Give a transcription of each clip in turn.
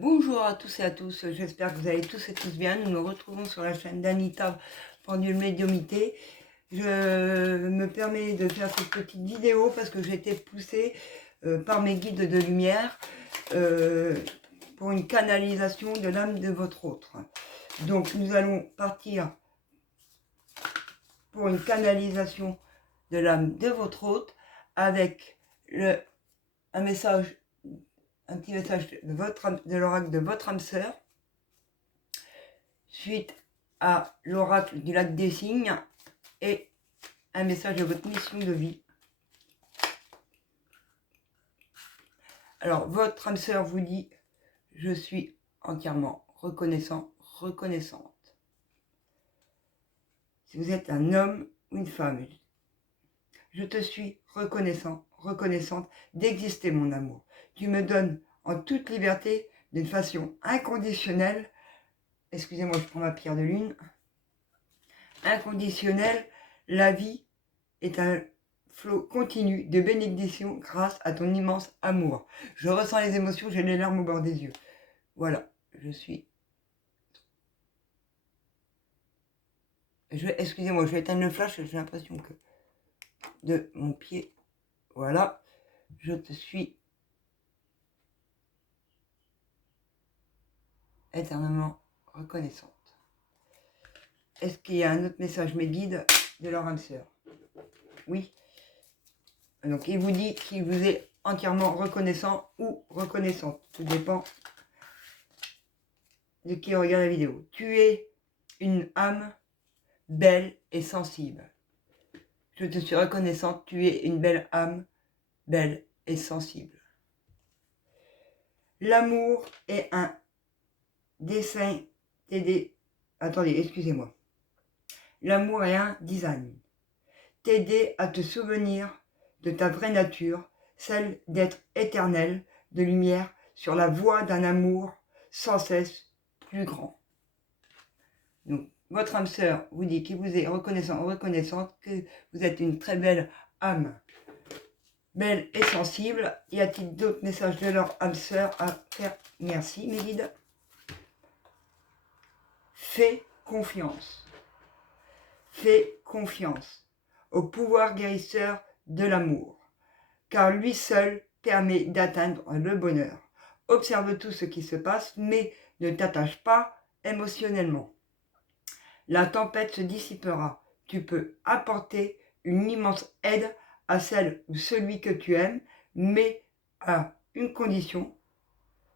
Bonjour à tous et à tous, j'espère que vous allez tous et tous bien. Nous nous retrouvons sur la chaîne d'Anita Pendule Médiumnité. Je me permets de faire cette petite vidéo parce que j'ai été poussée par mes guides de lumière pour une canalisation de l'âme de votre autre. Donc nous allons partir pour une canalisation de l'âme de votre hôte avec un petit message de l'oracle de votre âme sœur, suite à l'oracle du lac des Cygnes et un message de votre mission de vie. Alors, votre âme sœur vous dit: je suis entièrement reconnaissant, reconnaissante. Si vous êtes un homme ou une femme, je te suis reconnaissant, reconnaissante d'exister, mon amour. Tu me donnes en toute liberté, d'une façon inconditionnelle, excusez-moi, je prends ma pierre de lune, inconditionnelle, la vie est un flot continu de bénédictions grâce à ton immense amour. Je ressens les émotions, j'ai les larmes au bord des yeux. Voilà, excusez-moi, je vais éteindre le flash, j'ai l'impression que de mon pied, voilà, je te suis éternellement reconnaissante. Est-ce qu'il y a un autre message, mes guides, de leur âme sœur? Oui. Donc, il vous dit qu'il vous est entièrement reconnaissant ou reconnaissante. Tout dépend de qui regarde la vidéo. Tu es une âme belle et sensible. Je te suis reconnaissante, tu es une belle âme, belle et sensible. L'amour est un dessin t'aider. Attendez, excusez-moi. L'amour est un design. T'aider à te souvenir de ta vraie nature, celle d'être éternel, de lumière, sur la voie d'un amour sans cesse plus grand. Donc, votre âme sœur vous dit qu'il vous est reconnaissant, reconnaissante, que vous êtes une très belle âme, belle et sensible. Y a-t-il d'autres messages de leur âme sœur à faire? Merci, mes guides. Fais confiance. Fais confiance au pouvoir guérisseur de l'amour, car lui seul permet d'atteindre le bonheur. Observe tout ce qui se passe, mais ne t'attache pas émotionnellement. La tempête se dissipera. Tu peux apporter une immense aide à celle ou celui que tu aimes, mais à une condition: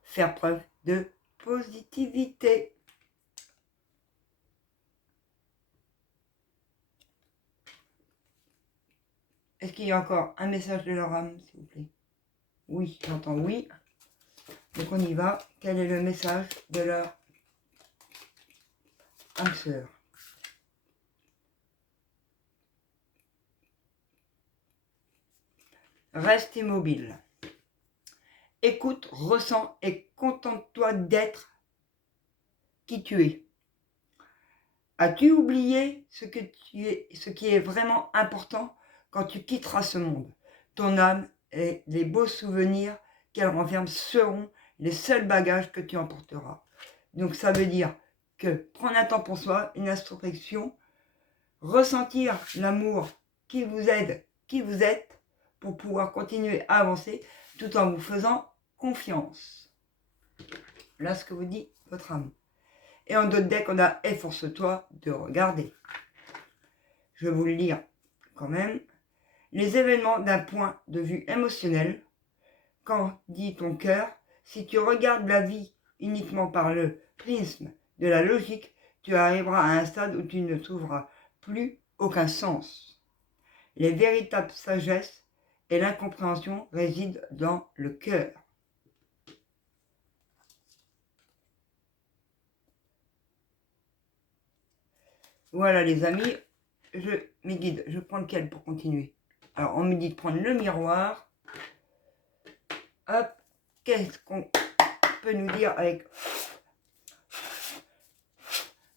faire preuve de positivité. Est-ce qu'il y a encore un message de leur âme, s'il vous plaît? Oui, j'entends oui. Donc on y va. Quel est le message de leur âme sœur? Reste immobile. Écoute, ressens et contente-toi d'être qui tu es. As-tu oublié ce qui est vraiment important quand tu quitteras ce monde? Ton âme et les beaux souvenirs qu'elle renferme seront les seuls bagages que tu emporteras. Donc ça veut dire que prendre un temps pour soi, une introspection, ressentir l'amour qui vous aide, qui vous êtes, pour pouvoir continuer à avancer tout en vous faisant confiance. Là, ce que vous dit votre âme. Et en d'autres decks, on a « Efforce-toi de regarder ». Je vais vous le lire quand même. Les événements d'un point de vue émotionnel. Quand dit ton cœur, si tu regardes la vie uniquement par le prisme de la logique, tu arriveras à un stade où tu ne trouveras plus aucun sens. Les véritables sagesses et l'incompréhension résident dans le cœur. Voilà les amis, mes guides, je prends lequel pour continuer? Alors on me dit de prendre le miroir. Hop, qu'est-ce qu'on peut nous dire avec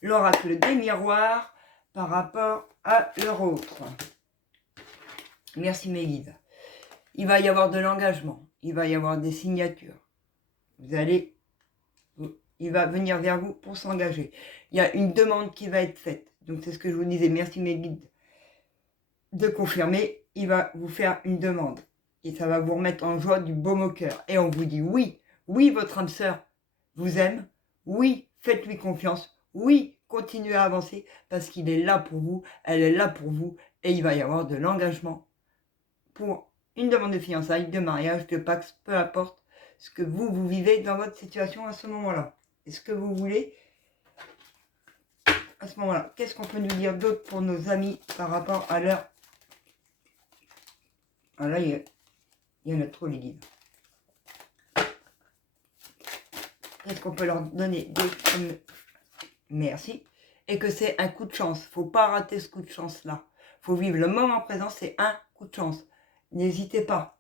l'oracle des miroirs par rapport à leur autre? Merci mes guides. Il va y avoir de l'engagement, il va y avoir des signatures. Vous allez il va venir vers vous pour s'engager. Il y a une demande qui va être faite. Donc c'est ce que je vous disais, merci mes guides de confirmer, il va vous faire une demande. Et ça va vous remettre en joie du baume au cœur. Et on vous dit oui, oui, votre âme sœur vous aime, oui, faites-lui confiance, oui, continuez à avancer parce qu'il est là pour vous, elle est là pour vous et il va y avoir de l'engagement pour une demande de fiançailles, de mariage, de pax, peu importe ce que vous vivez dans votre situation à ce moment-là. Et ce que vous voulez à ce moment-là. Qu'est-ce qu'on peut nous dire d'autre pour nos amis par rapport à leur... Ah là, il y en a trop les guides. Qu'est-ce qu'on peut leur donner d'autre comme... Merci. Et que c'est un coup de chance. Faut pas rater ce coup de chance-là. Faut vivre le moment présent, c'est un coup de chance. N'hésitez pas.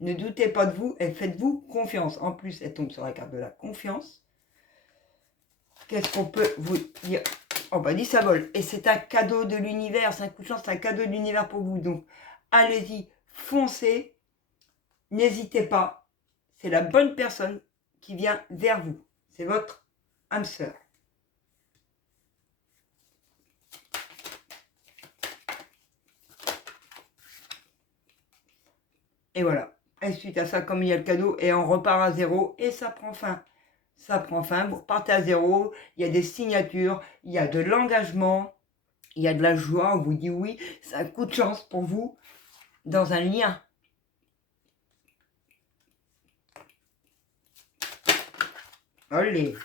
Ne doutez pas de vous et faites-vous confiance. En plus, elle tombe sur la carte de la confiance. Qu'est-ce qu'on peut vous dire? On va dire ça vole. Et c'est un cadeau de l'univers. C'est un coup de chance, c'est un cadeau de l'univers pour vous. Donc, allez-y, foncez. N'hésitez pas. C'est la bonne personne qui vient vers vous. C'est votre âme sœur. Et voilà. Et suite à ça, comme il y a le cadeau, et on repart à zéro, et ça prend fin. Ça prend fin, vous repartez à zéro, il y a des signatures, il y a de l'engagement, il y a de la joie, on vous dit oui, c'est un coup de chance pour vous dans un lien. Allez.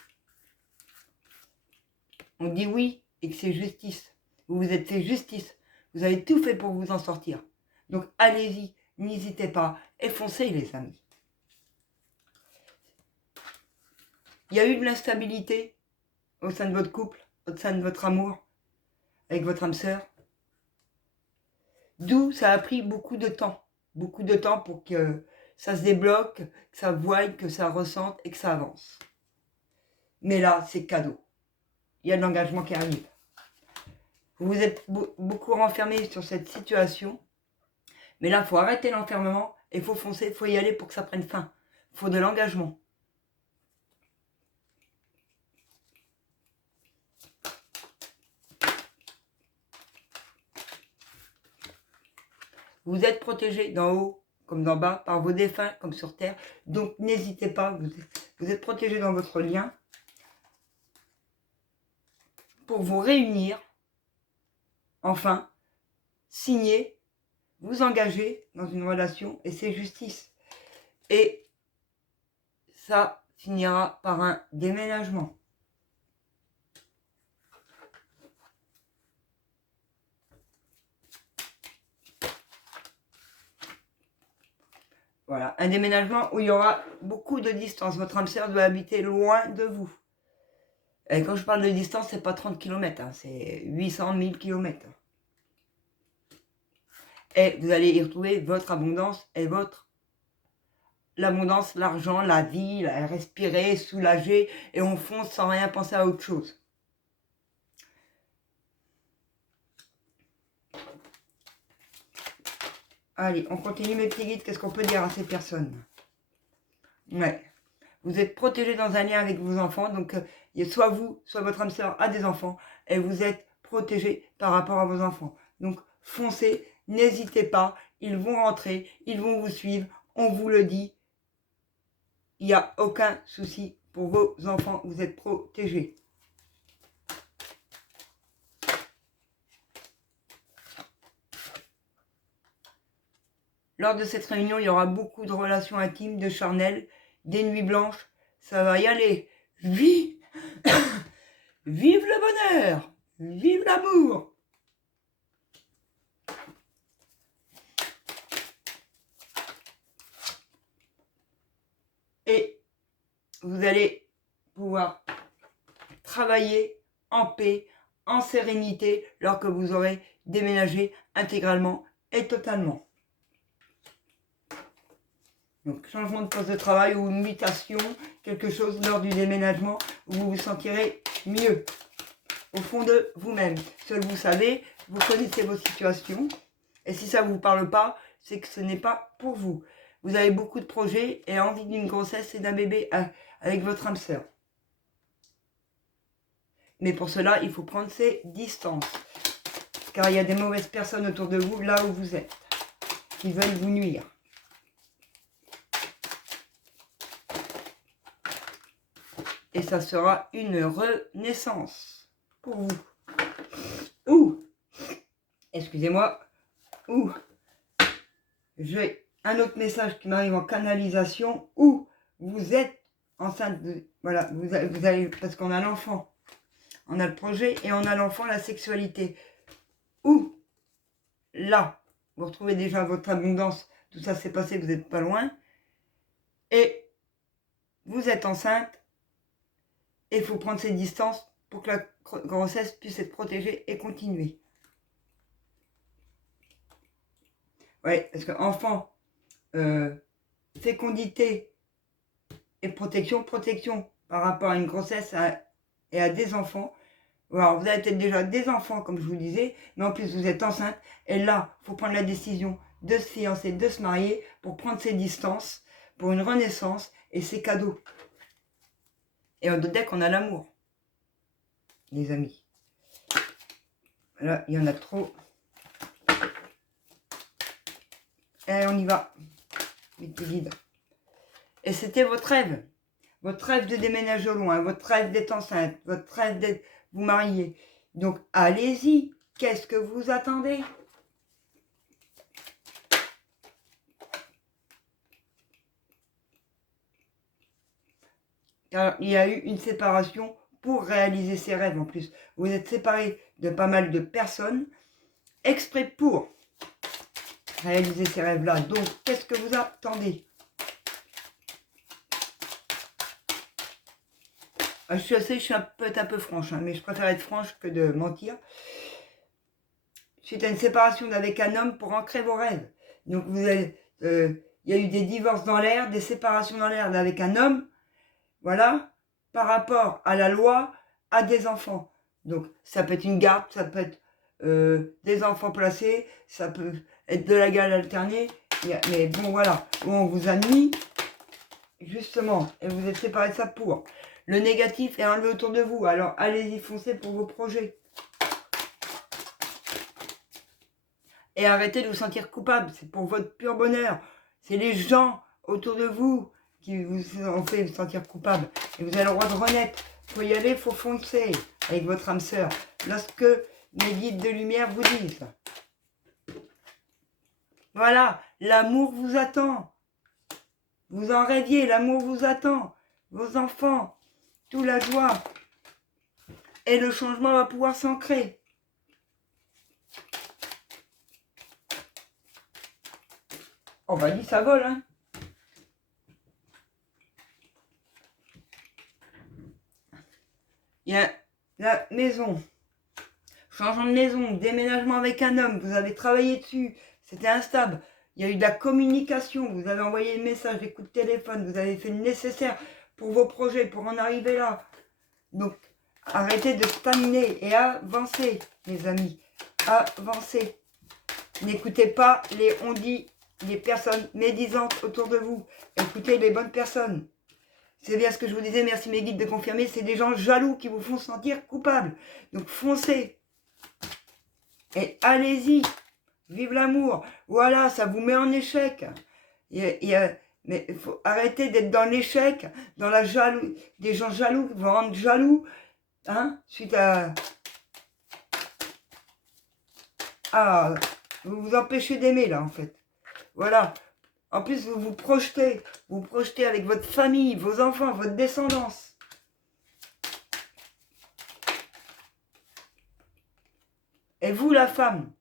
On dit oui et que c'est justice. Vous vous êtes fait justice. Vous avez tout fait pour vous en sortir. Donc allez-y, n'hésitez pas et foncez les amis. Il y a eu de l'instabilité au sein de votre couple, au sein de votre amour, avec votre âme sœur. D'où ça a pris beaucoup de temps. Beaucoup de temps pour que ça se débloque, que ça voie, que ça ressente et que ça avance. Mais là, c'est cadeau. Il y a de l'engagement qui arrive. Vous vous êtes beaucoup renfermé sur cette situation. Mais là, il faut arrêter l'enfermement et il faut foncer, il faut y aller pour que ça prenne fin. Il faut de l'engagement. Vous êtes protégé d'en haut comme d'en bas, par vos défunts comme sur terre. Donc n'hésitez pas, vous êtes protégé dans votre lien pour vous réunir, enfin, signer, vous engager dans une relation et c'est justice. Et ça finira par un déménagement. Voilà, un déménagement où il y aura beaucoup de distance. Votre âme sœur doit habiter loin de vous. Et quand je parle de distance, c'est pas 30 km, hein, c'est 800 000 km. Et vous allez y retrouver votre abondance et l'abondance, l'argent, la vie, respirer, soulager, et on fonce sans rien penser à autre chose. Allez, on continue mes petits guides, qu'est-ce qu'on peut dire à ces personnes? Ouais. Vous êtes protégés dans un lien avec vos enfants, donc soit vous, soit votre âme sœur a des enfants, et vous êtes protégés par rapport à vos enfants. Donc foncez, n'hésitez pas, ils vont rentrer, ils vont vous suivre, on vous le dit. Il n'y a aucun souci pour vos enfants, vous êtes protégés. Lors de cette réunion, il y aura beaucoup de relations intimes, de charnel, des nuits blanches. Ça va y aller. Vive le bonheur, vive l'amour. Et vous allez pouvoir travailler en paix, en sérénité, lorsque vous aurez déménagé intégralement et totalement. Donc, changement de poste de travail ou une mutation, quelque chose lors du déménagement où vous vous sentirez mieux. Au fond de vous-même. Seul vous savez, vous connaissez vos situations. Et si ça ne vous parle pas, c'est que ce n'est pas pour vous. Vous avez beaucoup de projets et envie d'une grossesse et d'un bébé avec votre âme sœur. Mais pour cela, il faut prendre ses distances. Car il y a des mauvaises personnes autour de vous, là où vous êtes, qui veulent vous nuire. Et ça sera une renaissance pour vous. Ou, excusez-moi, ou j'ai un autre message qui m'arrive en canalisation, où vous êtes enceinte de... Voilà, vous allez, parce qu'on a l'enfant, on a le projet et on a l'enfant, la sexualité. Ou, là, vous retrouvez déjà votre abondance, tout ça s'est passé, vous n'êtes pas loin, et vous êtes enceinte, et il faut prendre ses distances pour que la grossesse puisse être protégée et continuer. Oui, parce que enfant, fécondité et protection par rapport à une grossesse et à des enfants. Alors, vous avez peut-être déjà des enfants, comme je vous disais, mais en plus, vous êtes enceinte. Et là, il faut prendre la décision de se fiancer, de se marier, pour prendre ses distances, pour une renaissance, et c'est cadeau. Et on dès qu'on a l'amour, les amis. Là, il y en a trop. Et on y va. Vite, vite. Et c'était votre rêve. Votre rêve de déménager au loin, votre rêve d'être enceinte, votre rêve d'être vous marier. Donc, allez-y. Qu'est-ce que vous attendez? Car il y a eu une séparation pour réaliser ses rêves en plus. Vous êtes séparés de pas mal de personnes, exprès pour réaliser ces rêves-là. Donc, qu'est-ce que vous attendez? Je suis peut-être un peu franche, hein, mais je préfère être franche que de mentir. Suite à une séparation avec un homme pour ancrer vos rêves. Donc, vous avez, il y a eu des divorces dans l'air, des séparations dans l'air avec un homme, voilà, par rapport à la loi, à des enfants. Donc, ça peut être une garde, ça peut être des enfants placés, ça peut être de la garde alternée, mais bon, voilà, où on vous a mis, justement, et vous êtes séparés de ça pour. Le négatif est enlevé autour de vous, alors allez-y, foncez pour vos projets. Et arrêtez de vous sentir coupable, c'est pour votre pur bonheur. C'est les gens autour de vous qui vous ont fait vous sentir coupable. Et vous avez le droit de renaître. Il faut y aller, il faut foncer avec votre âme sœur. Lorsque mes guides de lumière vous disent. Voilà, l'amour vous attend. Vous en rêviez, l'amour vous attend. Vos enfants, toute la joie. Et le changement va pouvoir s'ancrer. On va dire ça vole, hein. Il y a la maison. Changement de maison, déménagement avec un homme, vous avez travaillé dessus, c'était instable. Il y a eu de la communication, vous avez envoyé des messages, des coups de téléphone, vous avez fait le nécessaire pour vos projets, pour en arriver là. Donc, arrêtez de stagner et avancez, mes amis. Avancez. N'écoutez pas les on-dit, les personnes médisantes autour de vous. Écoutez les bonnes personnes. C'est bien ce que je vous disais, merci mes guides de confirmer, c'est des gens jaloux qui vous font sentir coupable. Donc foncez. Et allez-y. Vive l'amour. Voilà, ça vous met en échec. Mais il faut arrêter d'être dans l'échec, dans la jaloux, des gens jaloux qui vous rendent jaloux, hein, suite à vous vous empêchez d'aimer là en fait. Voilà. En plus, vous vous projetez avec votre famille, vos enfants, votre descendance. Et vous, la femme,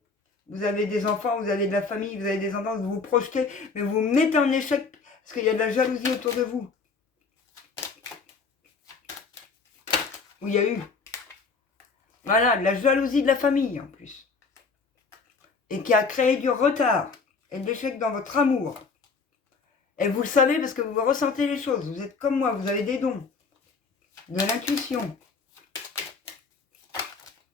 vous avez des enfants, vous avez de la famille, vous avez des enfants, vous vous projetez, mais vous vous mettez en échec parce qu'il y a de la jalousie autour de vous. Où il y a eu, voilà, de la jalousie de la famille en plus. Et qui a créé du retard et de l'échec dans votre amour. Et vous le savez parce que vous ressentez les choses. Vous êtes comme moi, vous avez des dons. De l'intuition.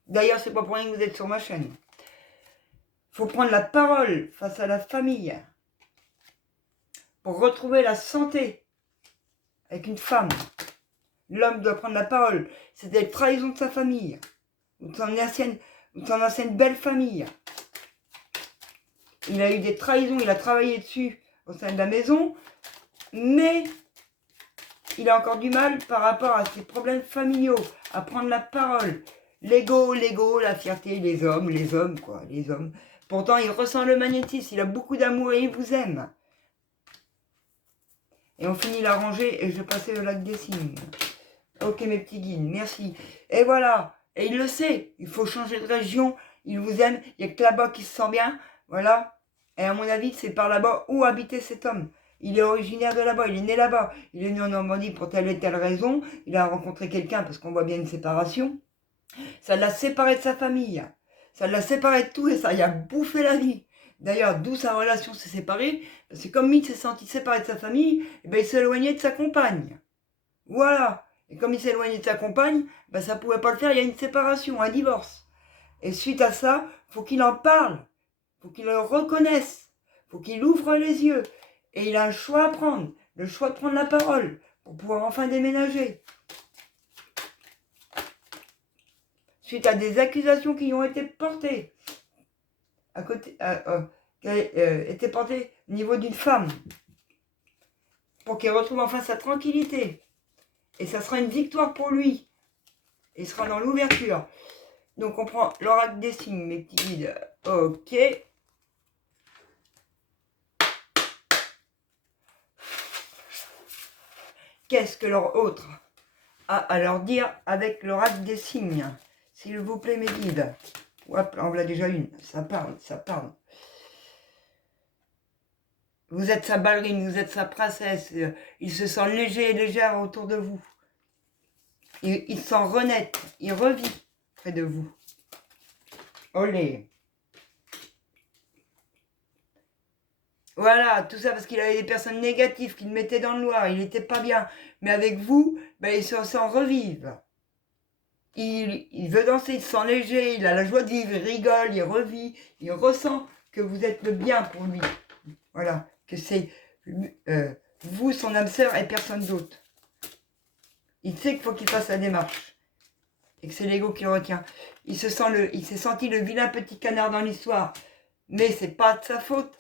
D'ailleurs, c'est pas pour rien que vous êtes sur ma chaîne. Il faut prendre la parole face à la famille. Pour retrouver la santé avec une femme. L'homme doit prendre la parole. C'est des trahisons de sa famille, ou de son ancienne belle famille. Il a eu des trahisons, il a travaillé dessus au sein de la maison, mais il a encore du mal par rapport à ses problèmes familiaux, à prendre la parole. L'ego, la fierté, les hommes, quoi, les hommes. Pourtant, il ressent le magnétisme, il a beaucoup d'amour et il vous aime. Et on finit la rangée et je vais passer au lac des Cygnes. Ok, mes petits guides, merci. Et voilà, et il le sait, il faut changer de région, il vous aime, il n'y a que là-bas qui se sent bien, voilà. Et à mon avis, c'est par là-bas où habitait cet homme. Il est originaire de là-bas, il est né là-bas, il est né en Normandie pour telle et telle raison, il a rencontré quelqu'un parce qu'on voit bien une séparation. Ça l'a séparé de sa famille, ça l'a séparé de tout et ça y a bouffé la vie. D'ailleurs, d'où sa relation s'est séparée, parce que comme il s'est senti séparé de sa famille, eh ben, il s'est éloigné de sa compagne. Voilà. Et comme il s'est éloigné de sa compagne, ben ça ne pouvait pas le faire, il y a une séparation, un divorce. Et suite à ça, faut qu'il en parle, faut qu'il le reconnaisse, faut qu'il ouvre les yeux. Et il a un choix à prendre, le choix de prendre la parole pour pouvoir enfin déménager. Suite à des accusations qui ont été portées, étaient portées au niveau d'une femme, pour qu'il retrouve enfin sa tranquillité. Et ça sera une victoire pour lui. Il sera dans l'ouverture. Donc on prend l'oracle des signes, mes petits guides. Ok. Qu'est-ce que leur autre a à leur dire avec l'oracle des signes? S'il vous plaît, mes guides. Hop, on l'a déjà une. Ça parle, ça parle. Vous êtes sa ballerine, vous êtes sa princesse. Il se sent léger et légère autour de vous. Il sent renaître, il revit près de vous. Olé. Voilà, tout ça parce qu'il avait des personnes négatives qui le mettaient dans le noir, il n'était pas bien. Mais avec vous, ben, il se sent revivre. Il veut danser, il se sent léger, il a la joie de vivre, il rigole, il revit, il ressent que vous êtes le bien pour lui. Voilà, que c'est vous, son âme sœur, et personne d'autre. Il sait qu'il faut qu'il fasse la démarche. Et que c'est l'ego qui le retient. Il s'est senti le vilain petit canard dans l'histoire. Mais c'est pas de sa faute.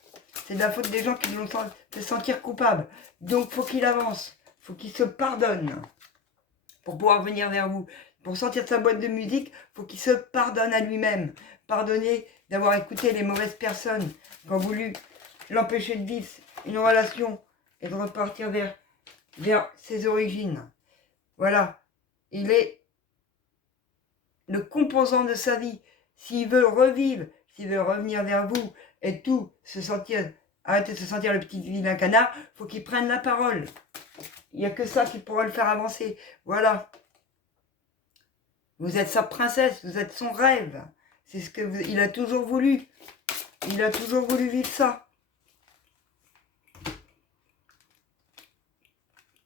C'est de la faute des gens qui l'ont fait sentir coupable. Donc faut qu'il avance. Faut qu'il se pardonne. Pour pouvoir venir vers vous. Pour sortir de sa boîte de musique, faut qu'il se pardonne à lui-même. Pardonner d'avoir écouté les mauvaises personnes qui ont voulu l'empêcher de vivre une relation et de repartir vers ses origines. Voilà. Il est le composant de sa vie. S'il veut revivre, s'il veut revenir vers vous et tout, arrêter de se sentir le petit vilain canard, faut qu'il prenne la parole. Il n'y a que ça qui pourra le faire avancer. Voilà. Vous êtes sa princesse, vous êtes son rêve. C'est ce il a toujours voulu. Il a toujours voulu vivre ça.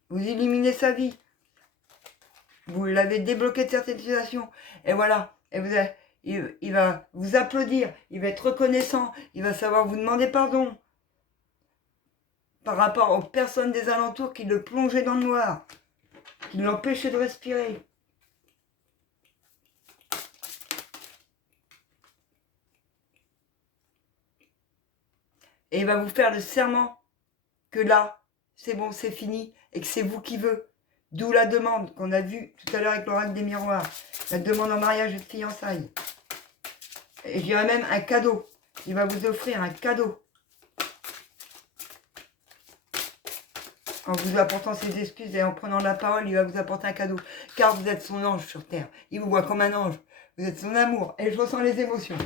Vous illuminez sa vie. Vous l'avez débloqué de certaines situations. Et voilà. Et il va vous applaudir. Il va être reconnaissant. Il va savoir vous demander pardon. Par rapport aux personnes des alentours qui le plongeaient dans le noir. Qui l'empêchaient de respirer. Et il va vous faire le serment que là, c'est bon, c'est fini, et que c'est vous qui veut. D'où la demande qu'on a vue tout à l'heure avec l'oracle des miroirs. La demande en mariage et de fiançailles. Et je dirais même un cadeau. Il va vous offrir un cadeau. En vous apportant ses excuses et en prenant la parole, il va vous apporter un cadeau. Car vous êtes son ange sur terre. Il vous voit comme un ange. Vous êtes son amour. Et je ressens les émotions.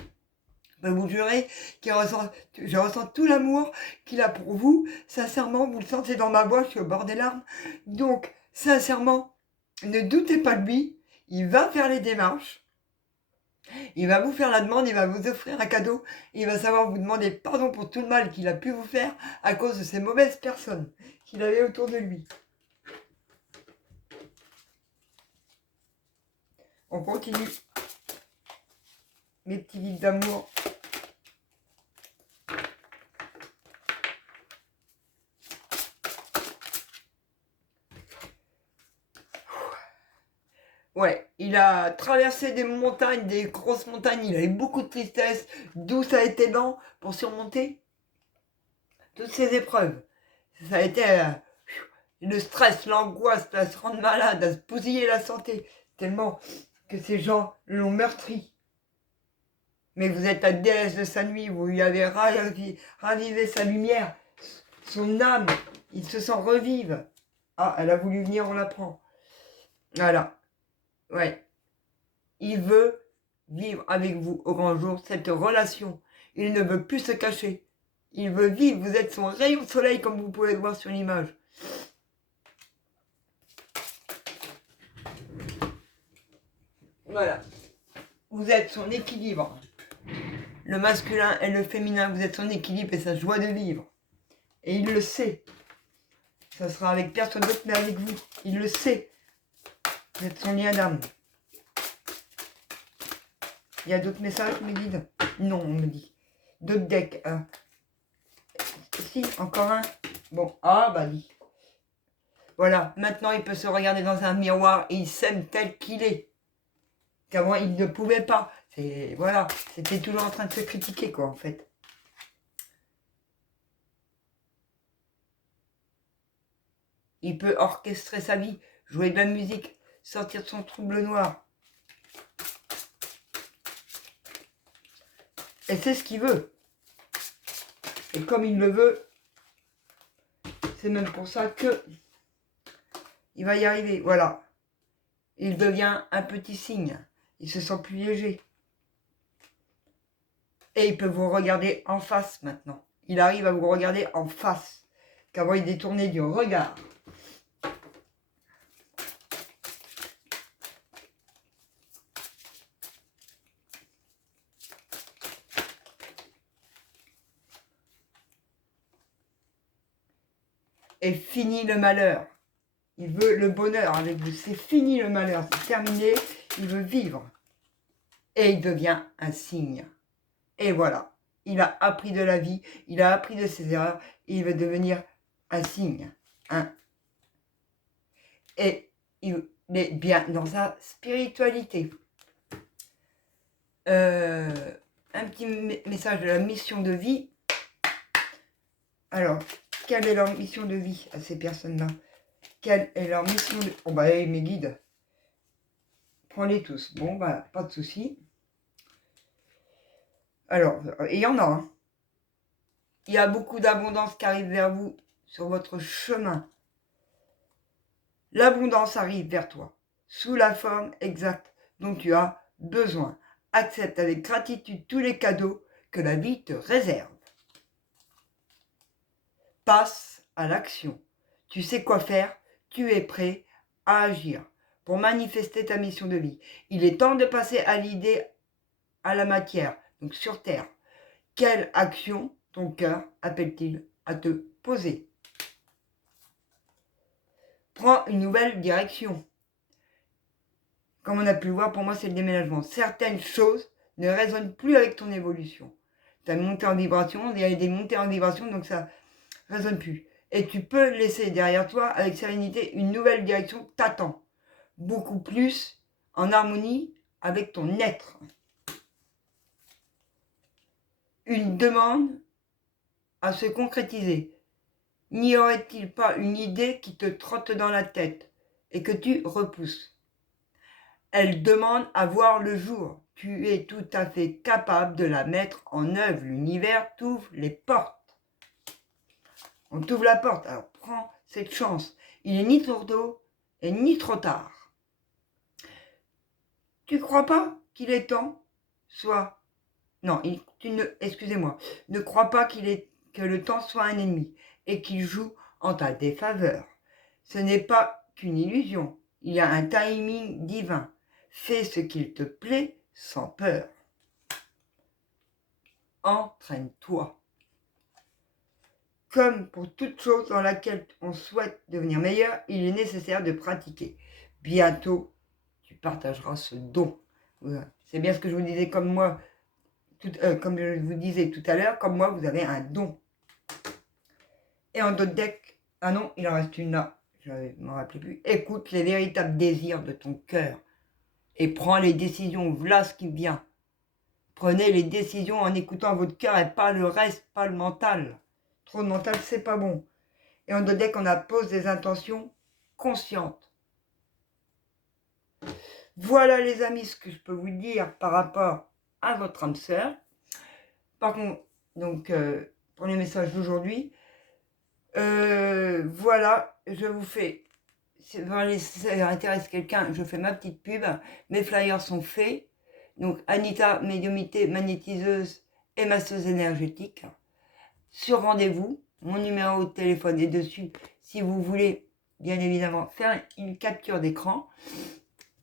Je peux vous jurer je ressens tout l'amour qu'il a pour vous. Sincèrement, vous le sentez dans ma voix, je suis au bord des larmes. Donc, sincèrement, ne doutez pas de lui. Il va faire les démarches. Il va vous faire la demande, il va vous offrir un cadeau. Il va savoir vous demander pardon pour tout le mal qu'il a pu vous faire à cause de ces mauvaises personnes qu'il avait autour de lui. On continue. Mes petits livres d'amour. Ouais, il a traversé des montagnes, des grosses montagnes, il a eu beaucoup de tristesse, d'où ça a été lent pour surmonter toutes ces épreuves. Ça a été le stress, l'angoisse, à se rendre malade, à se bousiller la santé, tellement que ces gens l'ont meurtri. Mais vous êtes la déesse de sa nuit, vous lui avez ravivé sa lumière, son âme, il se sent revive. Ah, elle a voulu venir, on la prend. Voilà, ouais. Il veut vivre avec vous au grand jour, cette relation. Il ne veut plus se cacher. Il veut vivre, vous êtes son rayon de soleil comme vous pouvez le voir sur l'image. Voilà. Vous êtes son équilibre. Le masculin et le féminin, vous êtes son équilibre et sa joie de vivre. Et il le sait. Ça sera avec personne d'autre mais avec vous. Il le sait. Vous êtes son lien d'âme. Il y a d'autres messages, mes guides? Non, on me dit. D'autres decks. Si, encore un. Bon, ah bah oui. Voilà, maintenant il peut se regarder dans un miroir et il s'aime tel qu'il est. Qu'avant il ne pouvait pas. Voilà, c'était toujours en train de se critiquer quoi en fait. Il peut orchestrer sa vie, jouer de la musique, sortir de son trouble noir. Et c'est ce qu'il veut. Et comme il le veut, c'est même pour ça que il va y arriver. Voilà. Il devient un petit cygne. Il se sent plus léger. Et il peut vous regarder en face maintenant. Il arrive à vous regarder en face. Qu'avant il détournait du regard. Et fini le malheur. Il veut le bonheur avec vous. C'est fini le malheur. C'est terminé. Il veut vivre. Et il devient un cygne. Et voilà. Il a appris de la vie. Il a appris de ses erreurs. Et il veut devenir un cygne. Et il est bien dans sa spiritualité. Un petit message de la mission de vie. Alors, quelle est leur mission de vie à ces personnes-là? Quelle est leur mission de... Oh bah, mes guides. Prends-les tous. Bon, bah, pas de souci. Alors, il y en a. Hein. Il y a beaucoup d'abondance qui arrive vers vous sur votre chemin. L'abondance arrive vers toi, sous la forme exacte dont tu as besoin. Accepte avec gratitude tous les cadeaux que la vie te réserve. Passe à l'action. Tu sais quoi faire, tu es prêt à agir pour manifester ta mission de vie. Il est temps de passer à l'idée, à la matière, donc sur Terre. Quelle action ton cœur appelle-t-il à te poser? Prends une nouvelle direction. Comme on a pu le voir, pour moi, c'est le déménagement. Certaines choses ne résonnent plus avec ton évolution. Tu as monté en vibration, il y a des montées en vibration, donc ça ne résonne plus. Et tu peux laisser derrière toi, avec sérénité, une nouvelle direction t'attend. Beaucoup plus en harmonie avec ton être. Une demande à se concrétiser. N'y aurait-il pas une idée qui te trotte dans la tête et que tu repousses? Elle demande à voir le jour. Tu es tout à fait capable de la mettre en œuvre. L'univers t'ouvre les portes. On t'ouvre la porte. Alors prends cette chance. Il n'est ni trop tôt et ni trop tard. Tu crois pas qu'il est temps? Soit... Non, excusez-moi. Ne crois pas que le temps soit un ennemi et qu'il joue en ta défaveur. Ce n'est pas qu'une illusion. Il y a un timing divin. Fais ce qu'il te plaît sans peur. Entraîne-toi. Comme pour toute chose dans laquelle on souhaite devenir meilleur, il est nécessaire de pratiquer. Bientôt, tu partageras ce don. C'est bien ce que je vous disais comme moi, comme je vous disais tout à l'heure, comme moi, vous avez un don. Et en d'autres decks, ah non, il en reste une là, je ne m'en rappelais plus. Écoute les véritables désirs de ton cœur. et prends les décisions. Voilà ce qui vient. Prenez les décisions en écoutant votre cœur et pas le reste, pas le mental. Trop de mental, c'est pas bon. Et on doit dire qu'on pose des intentions conscientes. Voilà les amis ce que je peux vous dire par rapport à votre âme sœur. Par contre, donc pour les messages d'aujourd'hui, voilà, je vous fais, si ça intéresse quelqu'un, je fais ma petite pub. Mes flyers sont faits. Donc Anita, médiumité, magnétiseuse et masseuse énergétique. Sur rendez-vous, mon numéro de téléphone est dessus si vous voulez bien évidemment faire une capture d'écran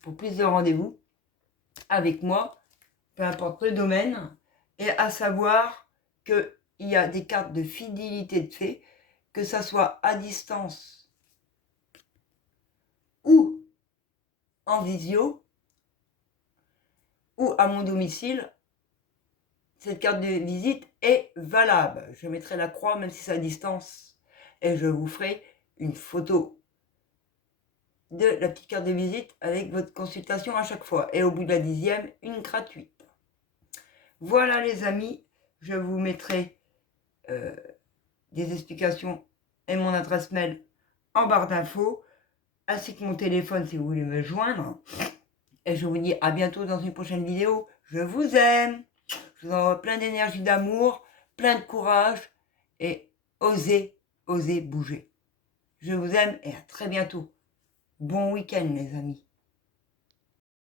pour plus de rendez-vous avec moi, peu importe le domaine, et à savoir qu'il y a des cartes de fidélité de fée, que ça soit à distance ou en visio ou à mon domicile. Cette carte de visite est valable. Je mettrai la croix même si c'est à distance et je vous ferai une photo de la petite carte de visite avec votre consultation à chaque fois. Et au bout de la 10e, une gratuite. Voilà les amis, je vous mettrai des explications et mon adresse mail en barre d'infos, ainsi que mon téléphone si vous voulez me joindre. Et je vous dis à bientôt dans une prochaine vidéo. Je vous aime. Je vous envoie plein d'énergie, d'amour, plein de courage et osez bouger. Je vous aime et à très bientôt. Bon week-end les amis.